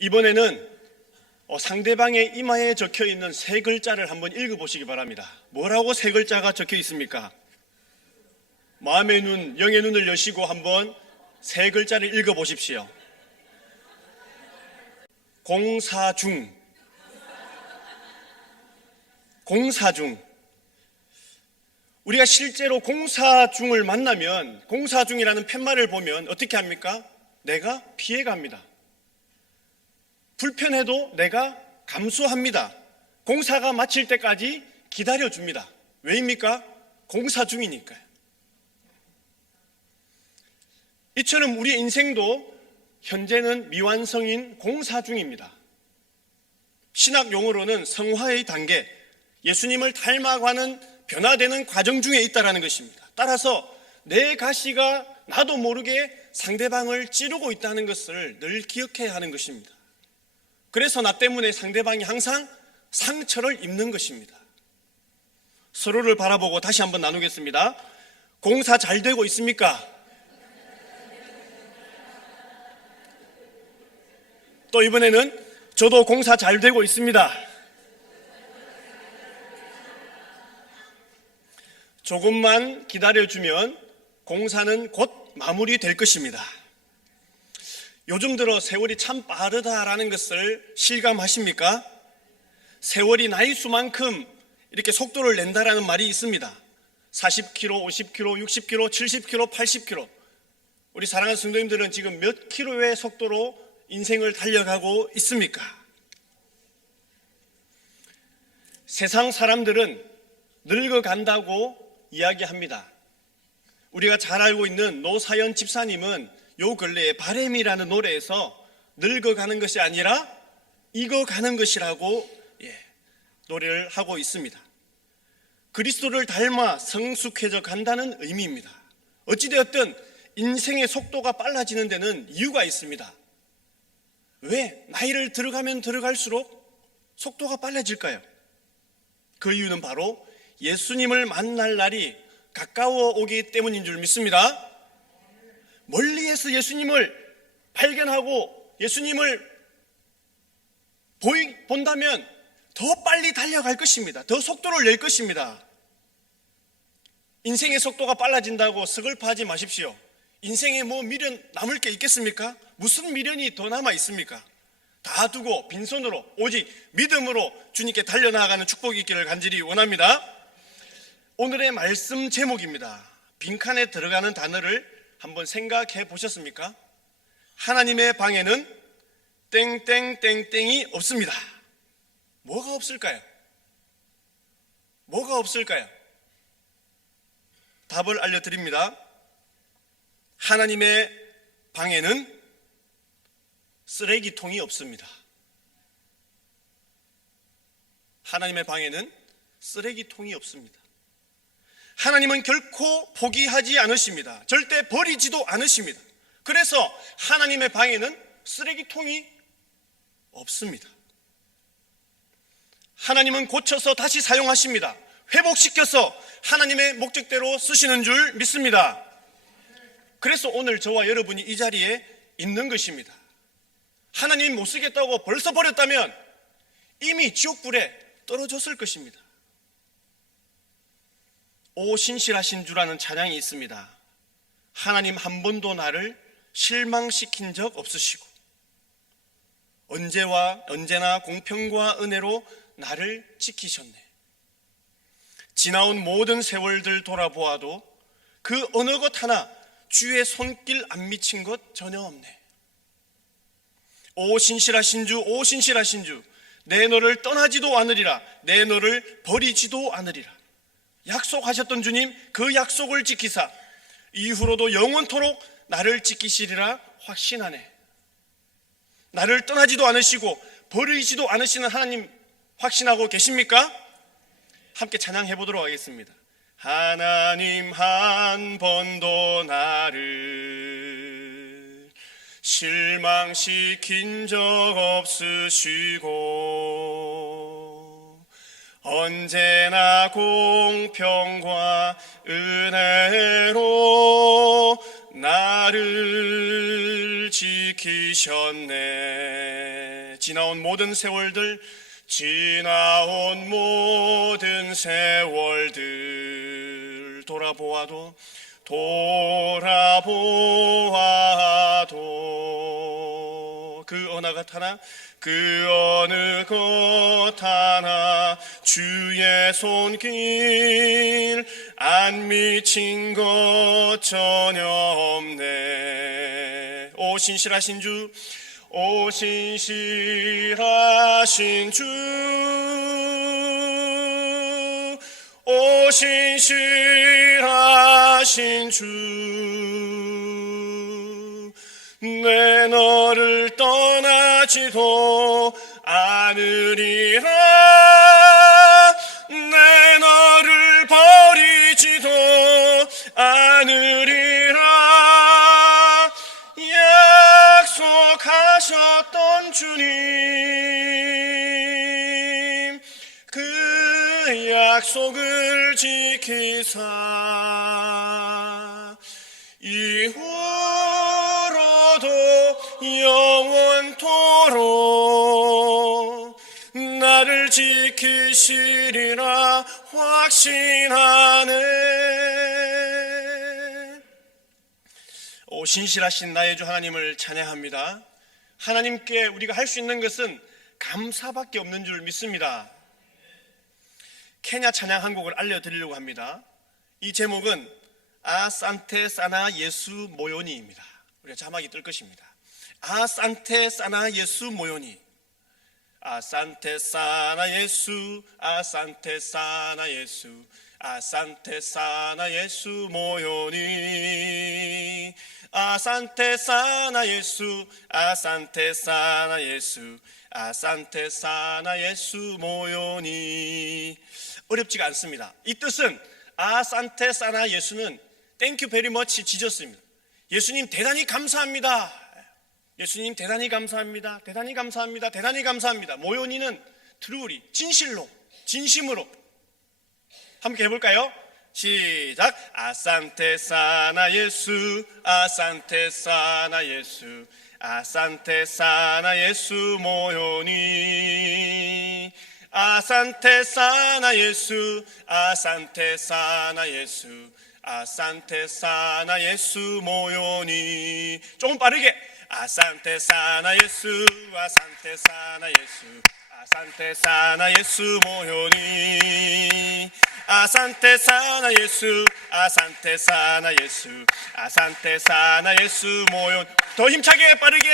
이번에는 상대방의 이마에 적혀 있는 세 글자를 한번 읽어보시기 바랍니다. 뭐라고 세 글자가 적혀 있습니까? 마음의 눈, 영의 눈을 여시고 한번 세 글자를 읽어보십시오. 공사중. 공사중. 우리가 실제로 공사중을 만나면 공사중이라는 팻말을 보면 어떻게 합니까? 내가 피해갑니다. 불편해도 내가 감수합니다. 공사가 마칠 때까지 기다려줍니다. 왜입니까? 공사 중이니까요. 이처럼 우리 인생도 현재는 미완성인 공사 중입니다. 신학 용어로는 성화의 단계, 예수님을 닮아가는 변화되는 과정 중에 있다는 것입니다. 따라서 내 가시가 나도 모르게 상대방을 찌르고 있다는 것을 늘 기억해야 하는 것입니다. 그래서 나 때문에 상대방이 항상 상처를 입는 것입니다. 서로를 바라보고 다시 한번 나누겠습니다. 공사 잘 되고 있습니까? 또 이번에는 저도 공사 잘 되고 있습니다. 조금만 기다려주면 공사는 곧 마무리될 것입니다. 요즘 들어 세월이 참 빠르다라는 것을 실감하십니까? 세월이 나이 수만큼 이렇게 속도를 낸다라는 말이 있습니다. 40km, 50km, 60km, 70km, 80km. 우리 사랑하는 성도님들은 지금 몇 킬로의 속도로 인생을 달려가고 있습니까? 세상 사람들은 늙어간다고 이야기합니다. 우리가 잘 알고 있는 노사연 집사님은 요 근래에 바램이라는 노래에서 늙어가는 것이 아니라 익어가는 것이라고 노래를 하고 있습니다. 그리스도를 닮아 성숙해져 간다는 의미입니다. 어찌되었든 인생의 속도가 빨라지는 데는 이유가 있습니다. 왜 나이를 들어가면 들어갈수록 속도가 빨라질까요? 그 이유는 바로 예수님을 만날 날이 가까워 오기 때문인 줄 믿습니다. 멀리에서 예수님을 발견하고 예수님을 본다면 더 빨리 달려갈 것입니다. 더 속도를 낼 것입니다. 인생의 속도가 빨라진다고 서글퍼하지 마십시오. 인생에 뭐 미련 남을 게 있겠습니까? 무슨 미련이 더 남아 있습니까? 다 두고 빈손으로 오직 믿음으로 주님께 달려나가는 축복이 있기를 간절히 원합니다. 오늘의 말씀 제목입니다. 빈칸에 들어가는 단어를 한번 생각해 보셨습니까? 하나님의 방에는 땡땡땡땡이 없습니다. 뭐가 없을까요? 뭐가 없을까요? 답을 알려드립니다. 하나님의 방에는 쓰레기통이 없습니다. 하나님의 방에는 쓰레기통이 없습니다. 하나님은 결코 포기하지 않으십니다. 절대 버리지도 않으십니다. 그래서 하나님의 방에는 쓰레기통이 없습니다. 하나님은 고쳐서 다시 사용하십니다. 회복시켜서 하나님의 목적대로 쓰시는 줄 믿습니다. 그래서 오늘 저와 여러분이 이 자리에 있는 것입니다. 하나님이 못 쓰겠다고 벌써 버렸다면 이미 지옥불에 떨어졌을 것입니다. 오 신실하신 주라는 찬양이 있습니다. 하나님 한 번도 나를 실망시킨 적 없으시고 언제나 공평과 은혜로 나를 지키셨네. 지나온 모든 세월들 돌아보아도 그 어느 것 하나 주의 손길 안 미친 것 전혀 없네. 오 신실하신 주, 오 신실하신 주, 내 너를 떠나지도 않으리라, 내 너를 버리지도 않으리라. 약속하셨던 주님, 그 약속을 지키사 이후로도 영원토록 나를 지키시리라 확신하네. 나를 떠나지도 않으시고 버리지도 않으시는 하나님 확신하고 계십니까? 함께 찬양해 보도록 하겠습니다. 하나님 한 번도 나를 실망시킨 적 없으시고 언제나 공평과 은혜로 나를 지키셨네. 지나온 모든 세월들 돌아보아도 그 어느 것 하나 주의 손길 안 미친 것 전혀 없네. 오 신실하신 주, 오 신실하신 주, 오 신실하신 주, 내 너를 떠나지도 않으리라, 내 너를 버리지도 않으리라. 약속하셨던 주님, 그 약속을 지키사 이후로도 영원토록 나를 지키시리라 확신하네. 오 신실하신 나의 주 하나님을 찬양합니다. 하나님께 우리가 할 수 있는 것은 감사밖에 없는 줄 믿습니다. 케냐 찬양 한 곡을 알려드리려고 합니다. 이 제목은 아산테 사나 예수 모요니입니다. 우리가 자막이 뜰 것입니다. 아산테 사나 예수 모요니. 아산테 사나 예수, 아산테 사나 예수, 아산테 사나 예수 모요니. 아산테 사나 예수, 아산테 사나 예수, 아산테 사나 예수 모요니. 어렵지가 않습니다. 이 뜻은 아산테 사나 예수는 땡큐 베리 머치 지저스입니다. 예수님 대단히 감사합니다. 예수님 대단히 감사합니다. 대단히 감사합니다. 대단히 감사합니다. 모요니는 트루리, 진실로, 진심으로. 함께 해볼까요? 시작. 아산테 사나 예수, 아산테 사나 예수, 아산테 사나 예수 모요니. 아산테 사나 예수, 아산테 사나 예수, 아산테 사나 예수 모요니. 조금 빠르게. 아산테 사나 예수, 아산테 사나 예수, 아산테 사나 예수 모요니. 아산테 사나 예수, 아산테 사나 예수, 아산테 사나 예수 모요니. 더 힘차게 빠르게.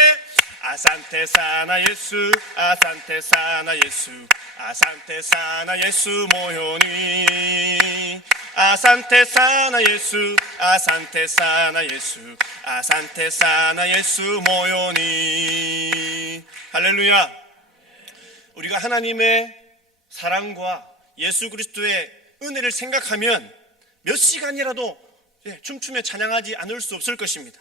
아산테 사나 예수, 아산테 사나 예수, 아산테 사나 예수 모요니. 아산테 사나 예수, 아산테 사나 예수, 아산테 사나 예수 모요니. 할렐루야. 우리가 하나님의 사랑과 예수 그리스도의 은혜를 생각하면 몇 시간이라도 춤추며 찬양하지 않을 수 없을 것입니다.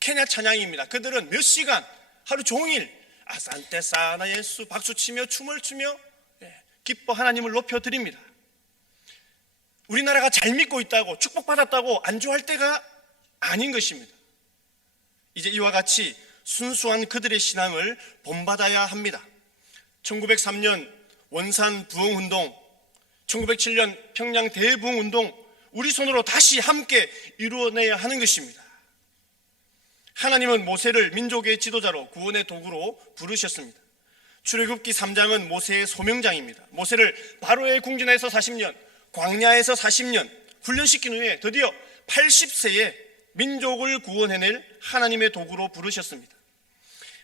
케냐 찬양입니다. 그들은 몇 시간, 하루 종일 아산테 사나 예수 박수치며 춤을 추며 기뻐 하나님을 높여드립니다. 우리나라가 잘 믿고 있다고 축복받았다고 안주할 때가 아닌 것입니다. 이제 이와 같이 순수한 그들의 신앙을 본받아야 합니다. 1903년 원산 부흥운동, 1907년 평양 대부흥운동, 우리 손으로 다시 함께 이루어내야 하는 것입니다. 하나님은 모세를 민족의 지도자로 구원의 도구로 부르셨습니다. 출애굽기 3장은 모세의 소명장입니다. 모세를 바로의 궁전에서 40년, 광야에서 40년 훈련시킨 후에 드디어 80세에 민족을 구원해낼 하나님의 도구로 부르셨습니다.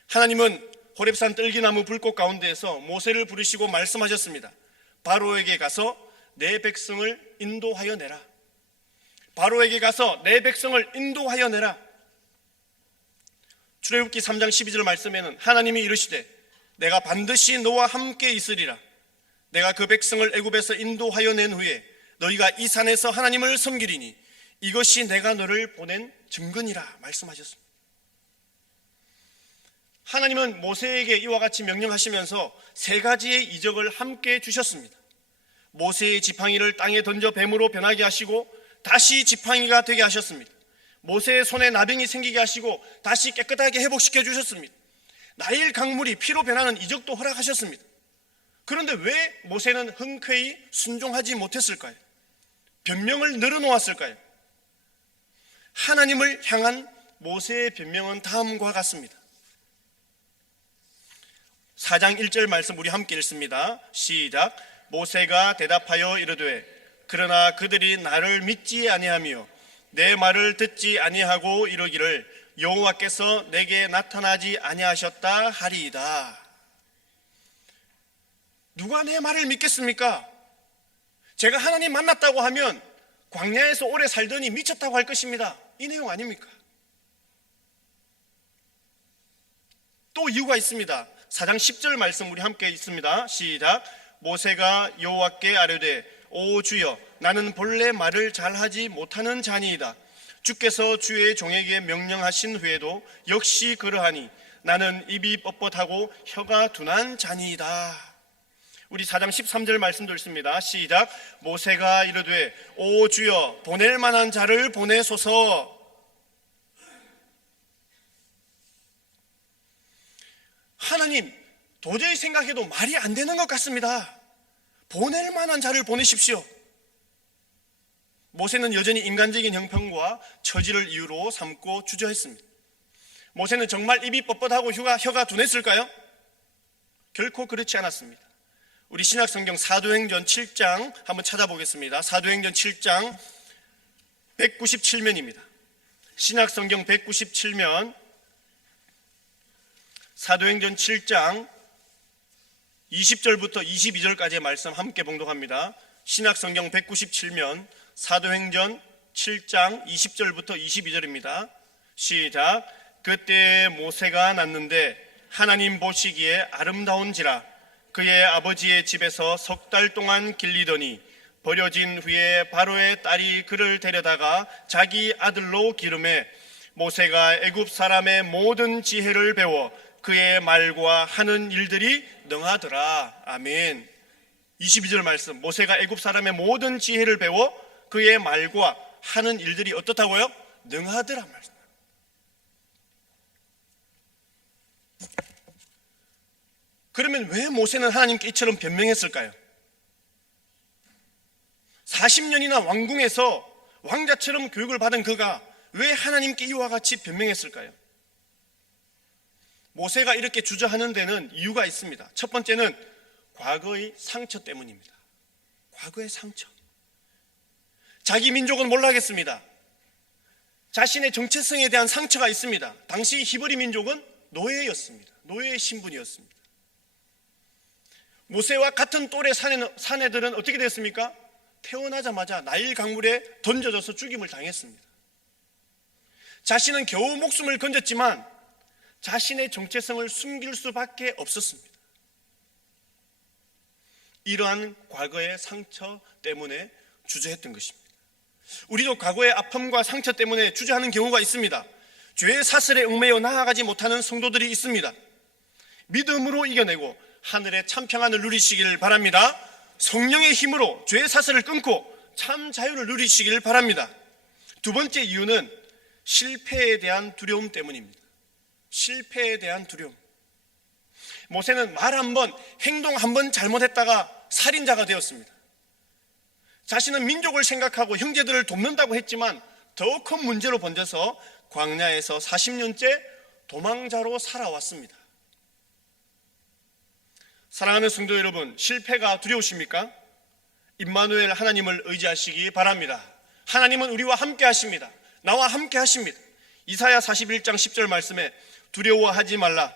하나님은 호렙산 뜰기나무 불꽃 가운데에서 모세를 부르시고 말씀하셨습니다. 바로에게 가서 내 백성을 인도하여 내라. 바로에게 가서 내 백성을 인도하여 내라. 출애굽기 3장 12절 말씀에는 하나님이 이르시되 내가 반드시 너와 함께 있으리라. 내가 그 백성을 애굽에서 인도하여 낸 후에 너희가 이 산에서 하나님을 섬기리니 이것이 내가 너를 보낸 증거니라 말씀하셨습니다. 하나님은 모세에게 이와 같이 명령하시면서 세 가지의 이적을 함께 주셨습니다. 모세의 지팡이를 땅에 던져 뱀으로 변하게 하시고 다시 지팡이가 되게 하셨습니다. 모세의 손에 나병이 생기게 하시고 다시 깨끗하게 회복시켜 주셨습니다. 나일 강물이 피로 변하는 이적도 허락하셨습니다. 그런데 왜 모세는 흔쾌히 순종하지 못했을까요? 변명을 늘어놓았을까요? 하나님을 향한 모세의 변명은 다음과 같습니다. 4장 1절 말씀 우리 함께 읽습니다. 시작. 모세가 대답하여 이르되 그러나 그들이 나를 믿지 아니하며 내 말을 듣지 아니하고 이르기를 여호와께서 내게 나타나지 아니하셨다 하리이다. 누가 내 말을 믿겠습니까? 제가 하나님 만났다고 하면 광야에서 오래 살더니 미쳤다고 할 것입니다. 이 내용 아닙니까? 또 이유가 있습니다. 4장 10절 말씀 우리 함께 있습니다. 시작. 모세가 여호와께 아뢰되 오 주여 나는 본래 말을 잘하지 못하는 자니이다. 주께서 주의 종에게 명령하신 후에도 역시 그러하니 나는 입이 뻣뻣하고 혀가 둔한 자니이다. 우리 4장 13절 말씀도 있습니다. 시작. 모세가 이르되 오 주여 보낼 만한 자를 보내소서. 하나님, 도저히 생각해도 말이 안 되는 것 같습니다. 보낼 만한 자를 보내십시오. 모세는 여전히 인간적인 형편과 처지를 이유로 삼고 주저했습니다. 모세는 정말 입이 뻣뻣하고 혀가 둔했을까요? 결코 그렇지 않았습니다. 우리 신약성경 사도행전 7장 한번 찾아보겠습니다. 사도행전 7장 197면입니다. 신약성경 197면 사도행전 7장 20절부터 22절까지의 말씀 함께 봉독합니다. 신약성경 197면 사도행전 7장 20절부터 22절입니다. 시작. 그때 모세가 났는데 하나님 보시기에 아름다운지라 그의 아버지의 집에서 석 달 동안 길리더니 버려진 후에 바로의 딸이 그를 데려다가 자기 아들로 기름해 모세가 애굽 사람의 모든 지혜를 배워 그의 말과 하는 일들이 능하더라. 아멘. 22절 말씀. 모세가 애굽 사람의 모든 지혜를 배워 그의 말과 하는 일들이 어떻다고요? 능하더라 말씀. 그러면 왜 모세는 하나님께 이처럼 변명했을까요? 40년이나 왕궁에서 왕자처럼 교육을 받은 그가 왜 하나님께 이와 같이 변명했을까요? 모세가 이렇게 주저하는 데는 이유가 있습니다. 첫 번째는 과거의 상처 때문입니다. 과거의 상처. 자기 민족은 몰라겠습니다. 자신의 정체성에 대한 상처가 있습니다. 당시 히브리 민족은 노예였습니다. 노예의 신분이었습니다. 모세와 같은 또래 사내들은 어떻게 됐습니까? 태어나자마자 나일 강물에 던져져서 죽임을 당했습니다. 자신은 겨우 목숨을 건졌지만 자신의 정체성을 숨길 수밖에 없었습니다. 이러한 과거의 상처 때문에 주저했던 것입니다. 우리도 과거의 아픔과 상처 때문에 주저하는 경우가 있습니다. 죄의 사슬에 얽매여 나아가지 못하는 성도들이 있습니다. 믿음으로 이겨내고 하늘의 참 평안을 누리시기를 바랍니다. 성령의 힘으로 죄의 사슬을 끊고 참 자유를 누리시기를 바랍니다. 두 번째 이유는 실패에 대한 두려움 때문입니다. 실패에 대한 두려움. 모세는 말 한 번, 행동 한 번 잘못했다가 살인자가 되었습니다. 자신은 민족을 생각하고 형제들을 돕는다고 했지만 더 큰 문제로 번져서 광야에서 40년째 도망자로 살아왔습니다. 사랑하는 성도 여러분, 실패가 두려우십니까? 임마누엘 하나님을 의지하시기 바랍니다. 하나님은 우리와 함께 하십니다. 나와 함께 하십니다. 이사야 41장 10절 말씀에 두려워하지 말라.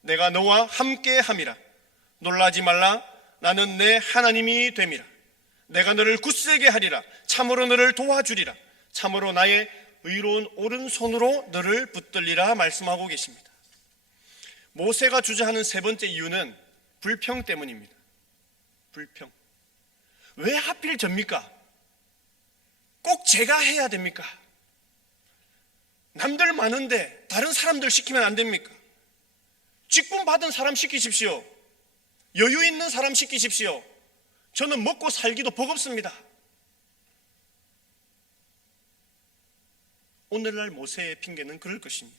내가 너와 함께 함이라. 놀라지 말라. 나는 내 하나님이 됨이라. 내가 너를 굳세게 하리라. 참으로 너를 도와주리라. 참으로 나의 의로운 오른손으로 너를 붙들리라 말씀하고 계십니다. 모세가 주저하는 세 번째 이유는 불평 때문입니다. 불평. 왜 하필 접니까? 꼭 제가 해야 됩니까? 남들 많은데 다른 사람들 시키면 안 됩니까? 직분 받은 사람 시키십시오. 여유 있는 사람 시키십시오. 저는 먹고 살기도 버겁습니다. 오늘날 모세의 핑계는 그럴 것입니다.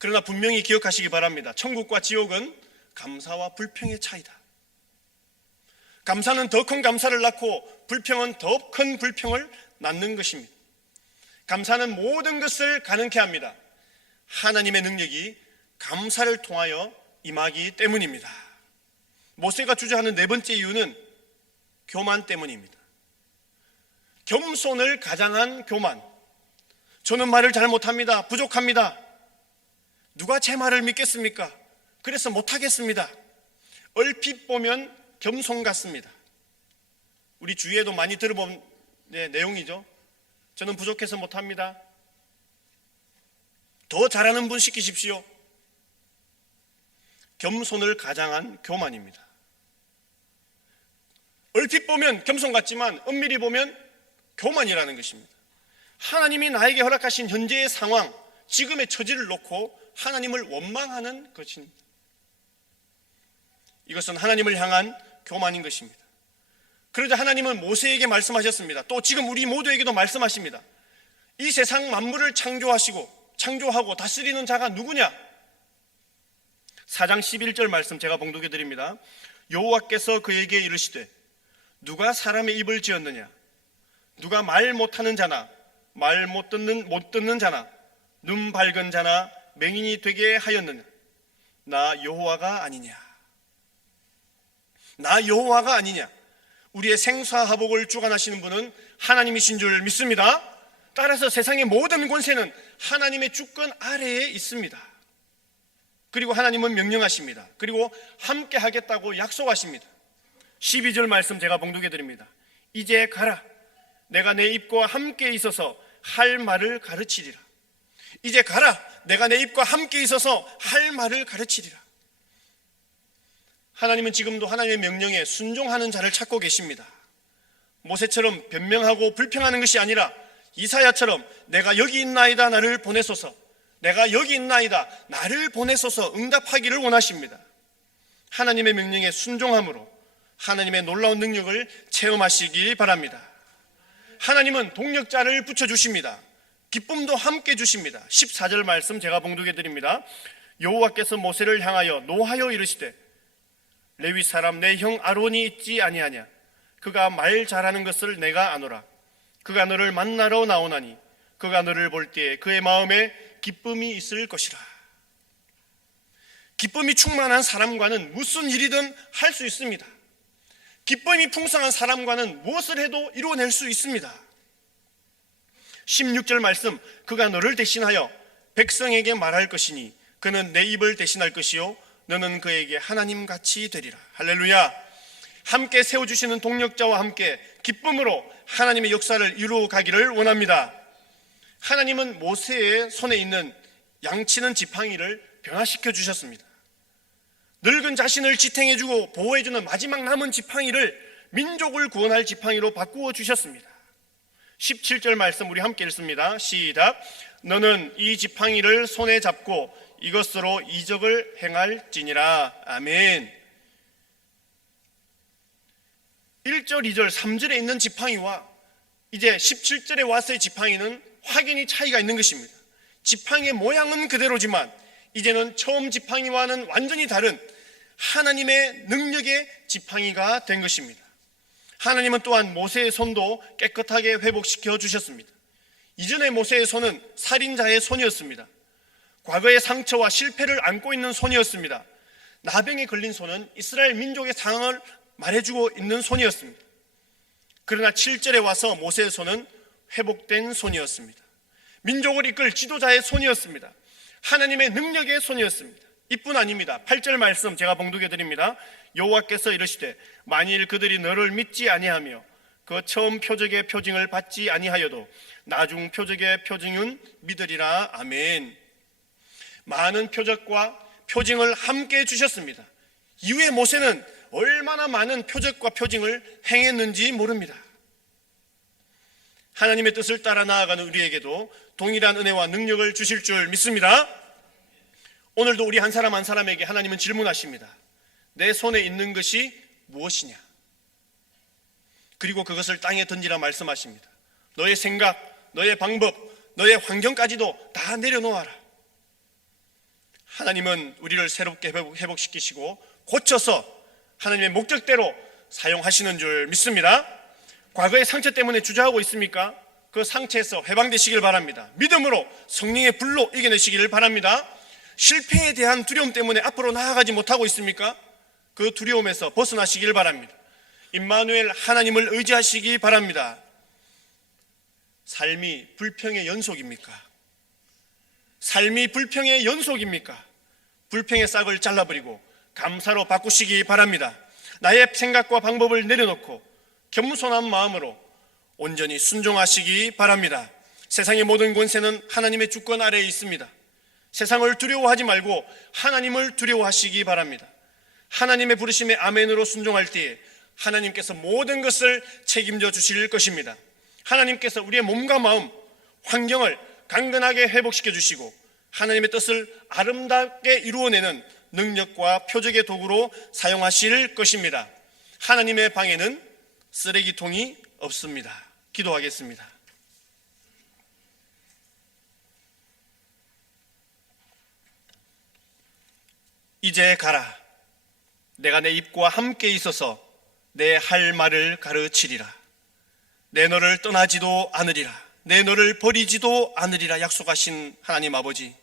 그러나 분명히 기억하시기 바랍니다. 천국과 지옥은 감사와 불평의 차이다. 감사는 더 큰 감사를 낳고 불평은 더 큰 불평을 낳는 것입니다. 감사는 모든 것을 가능케 합니다. 하나님의 능력이 감사를 통하여 임하기 때문입니다. 모세가 주저하는 네 번째 이유는 교만 때문입니다. 겸손을 가장한 교만. 저는 말을 잘 못합니다. 부족합니다. 누가 제 말을 믿겠습니까? 그래서 못하겠습니다. 얼핏 보면 겸손 같습니다. 우리 주위에도 많이 들어본 내용이죠. 저는 부족해서 못합니다. 더 잘하는 분 시키십시오. 겸손을 가장한 교만입니다. 얼핏 보면 겸손 같지만 엄밀히 보면 교만이라는 것입니다. 하나님이 나에게 허락하신 현재의 상황, 지금의 처지를 놓고 하나님을 원망하는 것입니다. 이것은 하나님을 향한 교만인 것입니다. 그러자 하나님은 모세에게 말씀하셨습니다. 또 지금 우리 모두에게도 말씀하십니다. 이 세상 만물을 창조하고 다스리는 자가 누구냐? 4장 11절 말씀 제가 봉독해 드립니다. 여호와께서 그에게 이르시되 누가 사람의 입을 지었느냐? 누가 말 못하는 자나 말 못 듣는 자나 눈 밝은 자나 맹인이 되게 하였느냐? 나 여호와가 아니냐? 나 여호와가 아니냐? 우리의 생사화복을 주관하시는 분은 하나님이신 줄 믿습니다. 따라서 세상의 모든 권세는 하나님의 주권 아래에 있습니다. 그리고 하나님은 명령하십니다. 그리고 함께 하겠다고 약속하십니다. 12절 말씀 제가 봉독해 드립니다. 이제 가라. 내가 내 입과 함께 있어서 할 말을 가르치리라. 이제 가라. 내가 내 입과 함께 있어서 할 말을 가르치리라. 하나님은 지금도 하나님의 명령에 순종하는 자를 찾고 계십니다. 모세처럼 변명하고 불평하는 것이 아니라 이사야처럼 내가 여기 있나이다 나를 보내소서, 내가 여기 있나이다 나를 보내소서 응답하기를 원하십니다. 하나님의 명령에 순종함으로 하나님의 놀라운 능력을 체험하시기 바랍니다. 하나님은 동력자를 붙여주십니다. 기쁨도 함께 주십니다. 14절 말씀 제가 봉독해 드립니다. 여호와께서 모세를 향하여 노하여 이르시되 레위 사람 내 형 아론이 있지 아니하냐? 그가 말 잘하는 것을 내가 아노라. 그가 너를 만나러 나오나니 그가 너를 볼 때에 그의 마음에 기쁨이 있을 것이라. 기쁨이 충만한 사람과는 무슨 일이든 할 수 있습니다. 기쁨이 풍성한 사람과는 무엇을 해도 이루어낼 수 있습니다. 16절 말씀, 그가 너를 대신하여 백성에게 말할 것이니 그는 내 입을 대신할 것이요 너는 그에게 하나님같이 되리라. 할렐루야. 함께 세워주시는 동력자와 함께 기쁨으로 하나님의 역사를 이루어 가기를 원합니다. 하나님은 모세의 손에 있는 양치는 지팡이를 변화시켜 주셨습니다. 늙은 자신을 지탱해주고 보호해주는 마지막 남은 지팡이를 민족을 구원할 지팡이로 바꾸어 주셨습니다. 17절 말씀 우리 함께 읽습니다. 시작. 너는 이 지팡이를 손에 잡고 이것으로 이적을 행할지니라. 아멘. 1절, 2절, 3절에 있는 지팡이와 이제 17절에 와서의 지팡이는 확연히 차이가 있는 것입니다. 지팡이의 모양은 그대로지만 이제는 처음 지팡이와는 완전히 다른 하나님의 능력의 지팡이가 된 것입니다. 하나님은 또한 모세의 손도 깨끗하게 회복시켜 주셨습니다. 이전의 모세의 손은 살인자의 손이었습니다. 과거의 상처와 실패를 안고 있는 손이었습니다. 나병에 걸린 손은 이스라엘 민족의 상황을 말해주고 있는 손이었습니다. 그러나 7절에 와서 모세의 손은 회복된 손이었습니다. 민족을 이끌 지도자의 손이었습니다. 하나님의 능력의 손이었습니다. 이뿐 아닙니다. 8절 말씀 제가 봉독해 드립니다. 여호와께서 이르시되 만일 그들이 너를 믿지 아니하며 그 처음 표적의 표징을 받지 아니하여도 나중 표적의 표징은 믿으리라. 아멘. 많은 표적과 표징을 함께 주셨습니다. 이후에 모세는 얼마나 많은 표적과 표징을 행했는지 모릅니다. 하나님의 뜻을 따라 나아가는 우리에게도 동일한 은혜와 능력을 주실 줄 믿습니다. 오늘도 우리 한 사람 한 사람에게 하나님은 질문하십니다. 내 손에 있는 것이 무엇이냐? 그리고 그것을 땅에 던지라 말씀하십니다. 너의 생각, 너의 방법, 너의 환경까지도 다 내려놓아라. 하나님은 우리를 새롭게 회복시키시고 고쳐서 하나님의 목적대로 사용하시는 줄 믿습니다. 과거의 상처 때문에 주저하고 있습니까? 그 상처에서 해방되시길 바랍니다. 믿음으로 성령의 불로 이겨내시기를 바랍니다. 실패에 대한 두려움 때문에 앞으로 나아가지 못하고 있습니까? 그 두려움에서 벗어나시길 바랍니다. 임마누엘 하나님을 의지하시기 바랍니다. 삶이 불평의 연속입니까? 삶이 불평의 연속입니까? 불평의 싹을 잘라버리고 감사로 바꾸시기 바랍니다. 나의 생각과 방법을 내려놓고 겸손한 마음으로 온전히 순종하시기 바랍니다. 세상의 모든 권세는 하나님의 주권 아래에 있습니다. 세상을 두려워하지 말고 하나님을 두려워하시기 바랍니다. 하나님의 부르심에 아멘으로 순종할 때에 하나님께서 모든 것을 책임져 주실 것입니다. 하나님께서 우리의 몸과 마음, 환경을 강건하게 회복시켜 주시고 하나님의 뜻을 아름답게 이루어내는 능력과 표적의 도구로 사용하실 것입니다. 하나님의 방에는 쓰레기통이 없습니다. 기도하겠습니다. 이제 가라. 내가 내 입과 함께 있어서 내 할 말을 가르치리라. 내 너를 떠나지도 않으리라. 내 너를 버리지도 않으리라 약속하신 하나님 아버지,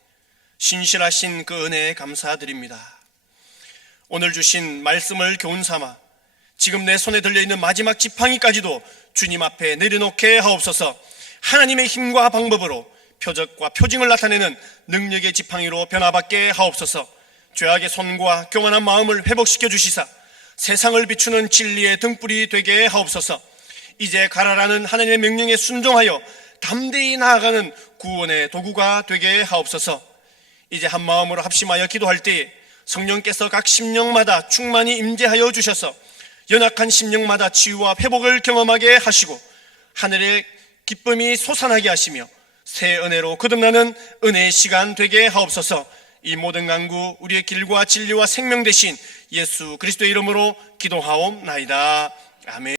신실하신 그 은혜에 감사드립니다. 오늘 주신 말씀을 교훈 삼아 지금 내 손에 들려있는 마지막 지팡이까지도 주님 앞에 내려놓게 하옵소서. 하나님의 힘과 방법으로 표적과 표징을 나타내는 능력의 지팡이로 변화받게 하옵소서. 죄악의 손과 교만한 마음을 회복시켜 주시사 세상을 비추는 진리의 등불이 되게 하옵소서. 이제 가라라는 하나님의 명령에 순종하여 담대히 나아가는 구원의 도구가 되게 하옵소서. 이제 한 마음으로 합심하여 기도할 때에 성령께서 각 심령마다 충만히 임재하여 주셔서 연약한 심령마다 치유와 회복을 경험하게 하시고 하늘의 기쁨이 솟아나게 하시며 새 은혜로 거듭나는 은혜의 시간 되게 하옵소서. 이 모든 간구 우리의 길과 진리와 생명 되신 예수 그리스도의 이름으로 기도하옵나이다. 아멘.